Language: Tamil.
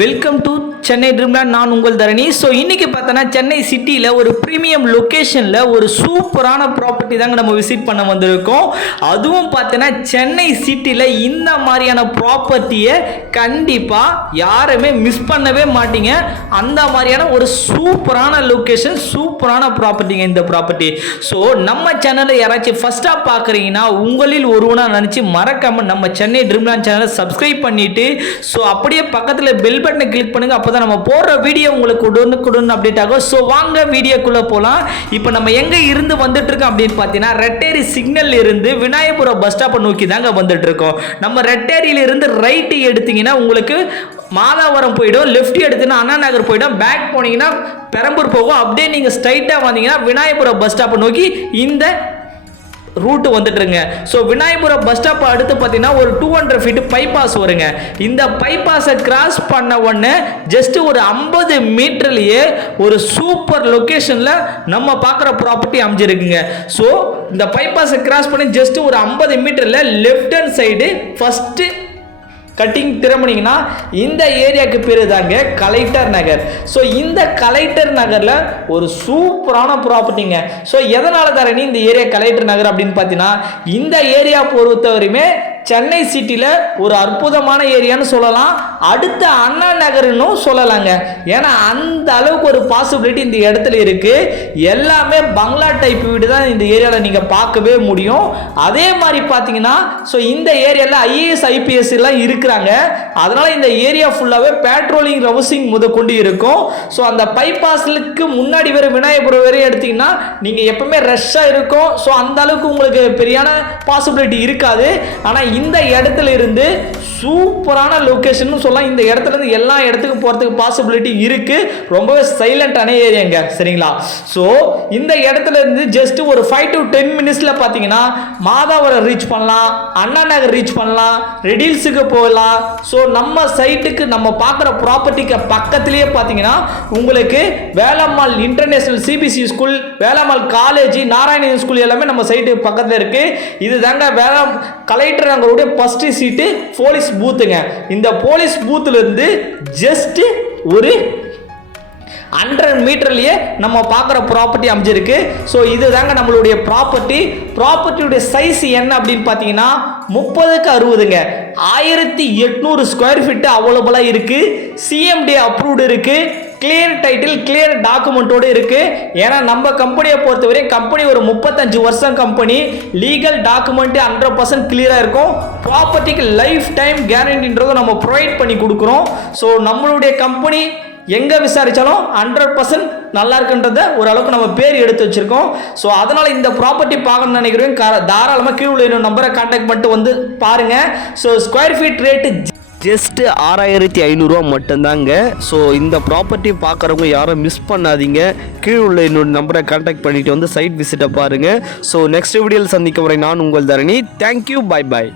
Welcome to Chennai Dreamland. நான் உங்கள் தரணி. ஸோ இன்றைக்கி பார்த்தோன்னா சென்னை சிட்டியில் ஒரு ப்ரீமியம் லொக்கேஷனில் ஒரு சூப்பரான ப்ராப்பர்ட்டி தாங்க நம்ம விசிட் பண்ண வந்திருக்கோம். அதுவும் பார்த்தோன்னா சென்னை சிட்டியில் இந்த மாதிரியான ப்ராப்பர்ட்டியை கண்டிப்பாக யாருமே மிஸ் பண்ணவே மாட்டீங்க. அந்த மாதிரியான ஒரு சூப்பரான லொக்கேஷன், சூப்பரான ப்ராப்பர்ட்டிங்க இந்த ப்ராப்பர்ட்டி. ஸோ நம்ம சேனலை யாராச்சும் ஃபஸ்ட்டாக பார்க்குறீங்கன்னா உங்களில் ஒருவனாக நினச்சி மறக்காமல் நம்ம சென்னை ட்ரீம்லேண்ட் சேனலை சப்ஸ்கிரைப் பண்ணிவிட்டு ஸோ அப்படியே பக்கத்தில் பெல் பட்டனை கிளிக் பண்ணுங்க. அப்பதான் நம்ம போடுற வீடியோ உங்களுக்கு உடனுக்குடன் அப்டேட் ஆகும். ஸோ வாங்க வீடியோக்குள்ள போலாம். இப்போ நம்ம எங்க இருந்து வந்துட்டு இருக்கோம் அப்படின்னு பார்த்தீங்கன்னா ரெட்டேரி சிக்னல் இருந்து விநாயகபுரம் பஸ் ஸ்டாப்பை நோக்கி தாங்க வந்துட்டு இருக்கோம். நம்ம ரெட்டேரியில இருந்து ரைட் எடுத்தீங்கன்னா உங்களுக்கு மாதாவரம் போயிடும், லெஃப்ட் எடுத்தீங்கன்னா அண்ணா நகர் போயிடும், பேக் போனீங்கன்னா பெரம்பூர் போகும். அப்படியே நீங்க ஸ்ட்ரைட்டா வந்தீங்கன்னா விநாயகபுரம் பஸ் ஸ்டாப்பை நோக்கி இந்த ரூட்டு வந்துட்டுருங்க. ஸோ விநாயகபுரம் பஸ் ஸ்டாப் அடுத்து பார்த்தீங்கன்னா ஒரு 200 ஃபீட் பைபாஸ் வருங்க. இந்த பைபாஸை கிராஸ் பண்ண உடனே ஜஸ்ட் ஒரு 50 மீட்டர்லேயே ஒரு சூப்பர் லொக்கேஷனில் நம்ம பார்க்குற ப்ராப்பர்ட்டி அமைஞ்சிருக்குங்க. ஸோ இந்த பைபாஸை கிராஸ் பண்ணி ஜஸ்ட் ஒரு 50 மீட்டரில் left hand side first cutting திரும்பினீங்கன்னா இந்த ஏரியாவுக்கு பேர் தாங்க கலெக்டர் நகர். ஸோ இந்த கலெக்டர் நகரில் ஒரு சூப்பரான ப்ராப்பர்ட்டிங்க. ஸோ எதனால தரணி இந்த ஏரியா கலெக்டர் நகர் அப்படின்னு பார்த்தீங்கன்னா இந்த ஏரியா பொறுத்தவரையுமே சென்னை சிட்டியில் ஒரு அற்புதமான ஏரியான்னு சொல்லலாம். அடுத்த அண்ணா நகர்னு சொல்லலாங்க. ஏன்னா அந்த அளவுக்கு ஒரு பாசிபிலிட்டி இந்த இடத்துல இருக்கு. எல்லாமே பங்களா டைப் வீடு தான் இந்த ஏரியாவில் நீங்கள் பார்க்கவே முடியும். அதே மாதிரி பார்த்தீங்கன்னா ஸோ இந்த ஏரியாவில் ஐஏஎஸ் ஐபிஎஸ் எல்லாம் இருக்கிறாங்க. அதனால இந்த ஏரியா ஃபுல்லாகவே பேட்ரோலிங் ரவுசிங் முதற்கொண்டு இருக்கும். ஸோ அந்த பைபாஸ்க்கு முன்னாடி வர விநாயகபுரம் வரை எடுத்தீங்கன்னா நீங்கள் எப்பவுமே ரஷ்ஷாக இருக்கும். ஸோ அந்த அளவுக்கு உங்களுக்கு பெரியான பாசிபிலிட்டி இருக்காது. ஆனால் இந்த இடத்துல இருந்து சூப்பரான லொகேஷன் சொல்லலாம். இந்த இடத்துல இருந்து எல்லா இடத்துக்கும் போறதுக்கு பாசிபிலிட்டி இருக்கு. ரொம்பவே சைலண்டான ஏரியாங்க, சரிங்களா? ஸோ இந்த இடத்துல இருந்து ஜஸ்ட் ஒரு 5 to 10 மினிட்ஸ்ல பாத்தீங்கன்னா மாதாவரம் ரீச் பண்ணலாம், அண்ணா நகர் ரீச் பண்ணலாம், ரெடில்ஸுக்கு போகலாம். ஸோ நம்ம சைட்டுக்கு நம்ம பார்க்குற ப்ராப்பர்ட்டிக்கு பக்கத்திலேயே பார்த்தீங்கன்னா உங்களுக்கு Velammal international CBSE school, Velammal college, Narayanan school எல்லாமே நம்ம சைட்டு பக்கத்தில் இருக்கு. இது தாங்க கலெக்டர் நகருடைய ஃபர்ஸ்ட் சீட்டு போலீஸ் பூத்துங்க. இந்த போலீஸ் பூத்துல இருந்து ஜஸ்ட் ஒரு 100 மீட்டர்லயே நம்ம பார்க்குற ப்ராப்பர்ட்டி அமைஞ்சிருக்கு. ஸோ இது தாங்க நம்மளுடைய ப்ராப்பர்ட்டியுடைய சைஸ் என்ன அப்படின்னு பார்த்தீங்கன்னா 30க்கு 60ங்க. 1800 ஸ்கொயர் ஃபீட் அவைலபிளாக இருக்கு. சிஎம்டி அப்ரூவ்டு இருக்கு. கிளியர் டைட்டில், கிளியர் டாக்குமெண்டோடு இருக்கு. ஏன்னா நம்ம கம்பெனியை பொறுத்தவரை கம்பெனி ஒரு 35 வருஷம் கம்பெனி, லீகல் டாக்குமெண்ட் 100% கிளியரா இருக்கும். ப்ராப்பர்ட்டிக்கு லைஃப் டைம் கேரண்டின்றதை நம்ம ப்ரொவைட் பண்ணி கொடுக்குறோம். ஸோ நம்மளுடைய கம்பெனி எங்க விசாரிச்சாலும் 100% நல்லா இருக்குன்றத ஓரளவுக்கு நம்ம பேர் எடுத்து வச்சிருக்கோம். ஸோ அதனால இந்த ப்ராப்பர்ட்டி பார்க்கணும்னு நினைக்கிறேன் தாராளமாக கீழே உள்ள நம்பரை கான்டாக்ட் பண்ணிட்டு வந்து பாருங்க. So square feet rate just 6500 மட்டும்தாங்க. ஸோ இந்த ப்ராப்பர்ட்டி பார்க்குறவங்க யாரும் மிஸ் பண்ணாதீங்க. கீழே உள்ள என்னோட நம்பரை கான்டாக்ட் பண்ணிட்டு வந்து சைட் விசிட்டை பாருங்கள். ஸோ நெக்ஸ்ட் வீடியோவில் சந்திக்கும் வரை நான் உங்கள் தரணி. Thank you, bye bye.